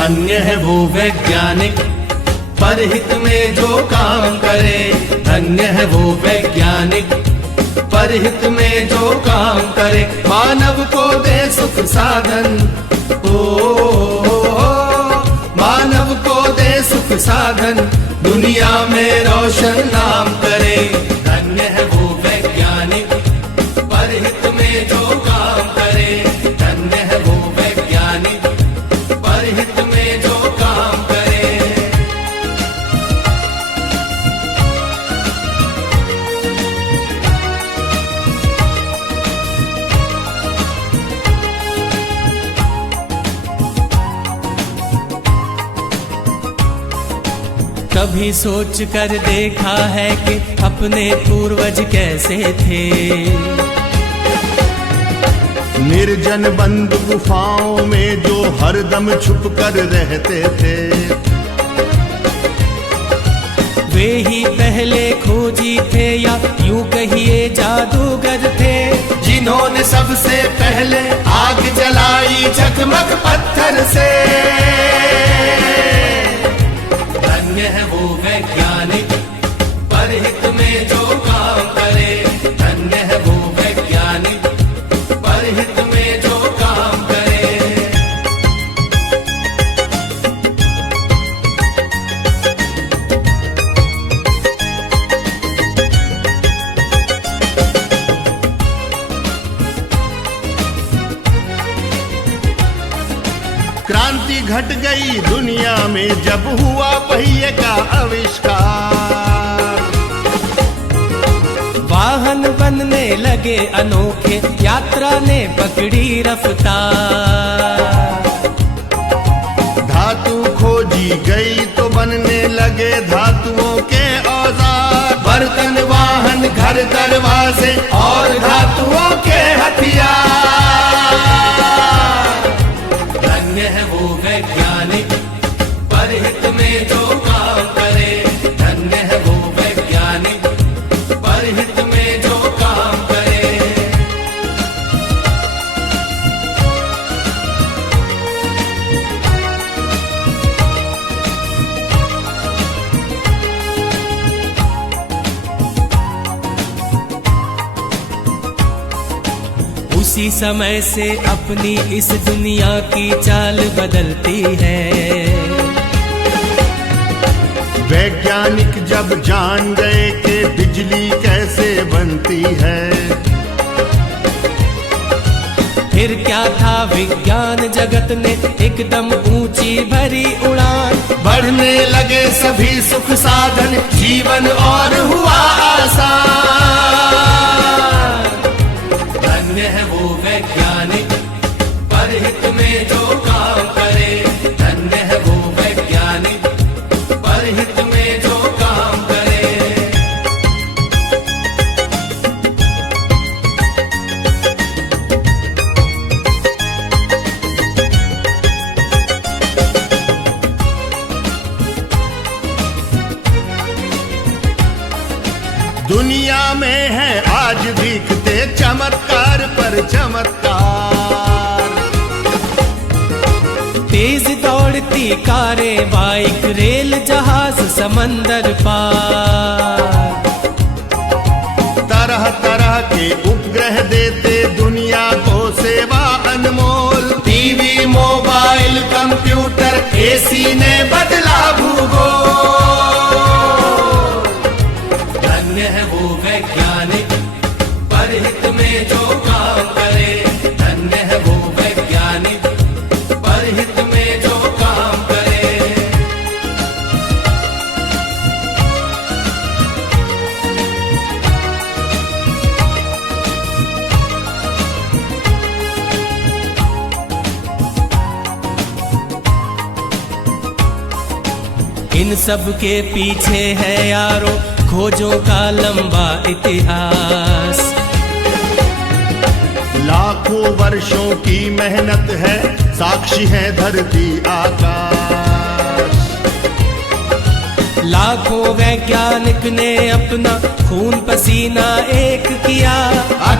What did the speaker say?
धन्य है वो वैज्ञानिक परहित में जो काम करे। धन्य है वो वैज्ञानिक परहित में जो काम करे। मानव को दे सुख साधन, मानव को दे सुख साधन, दुनिया में रोशन नाम करे। धन्य है वो वैज्ञानिक परहित में जो काम करे। धन्य है वो वैज्ञानिक परहित में जो काम करे। कभी सोच कर देखा है कि अपने पूर्वज कैसे थे। निर्जन बंद गुफाओं में जो हरदम छुप कर रहते थे। वे ही पहले खोजी थे या यूं कहिए जादूगर थे, जिन्होंने सबसे पहले आग जलाई चकमक पत्थर से। धन्य है वो वैज्ञानिक परहित में जो काम करे। धन्य है वो वैज्ञानिक परहित में जो काम करे। क्रांति घट गई दुनिया में जब हुआ पहिए का आविष्कार। वाहन बनने लगे अनोखे, यात्रा ने पकड़ी रफ्तार। धातु खोजी गई तो बनने लगे धातुओं के औजार। बर्तन वाहन घर दरवाजे और धातुओं के हथियार। धन्य है वो वैज्ञानिक परहित में जो काम करे। धन्य है वो वैज्ञानिक परहित में जो काम करे। उसी समय से अपनी इस दुनिया की चाल बदलती है। वैज्ञानिक जब जान गए कि बिजली कैसे बनती है। फिर क्या था, विज्ञान जगत ने एकदम ऊंची भरी उड़ान। बढ़ने लगे सभी सुख साधन, जीवन और हुआ आसान। धन्य है वो वैज्ञानिक परहित में जो काम करे। धन्य है वो वैज्ञानिक परहित में जो काम करे। दुनिया में है आज दिखते चमत्कार पर चमत्कार। तेज दौड़ती कारें, बाइक, रेल, जहाज, समंदर पार। तरह तरह के उपग्रह देते दुनिया को सेवा अनमोल। टीवी, मोबाइल, कंप्यूटर, एसी ने बदला भूगोल। धन्य है वो वैज्ञानिक परहित में जो काम करे। धन्य है वो वैज्ञानिक परहित में जो काम करे। इन सब के पीछे है यारो खोजों का लंबा इतिहास। लाखों वर्षों की मेहनत है, साक्षी है धरती आकाश। लाखों वैज्ञानिक ने अपना खून पसीना एक किया।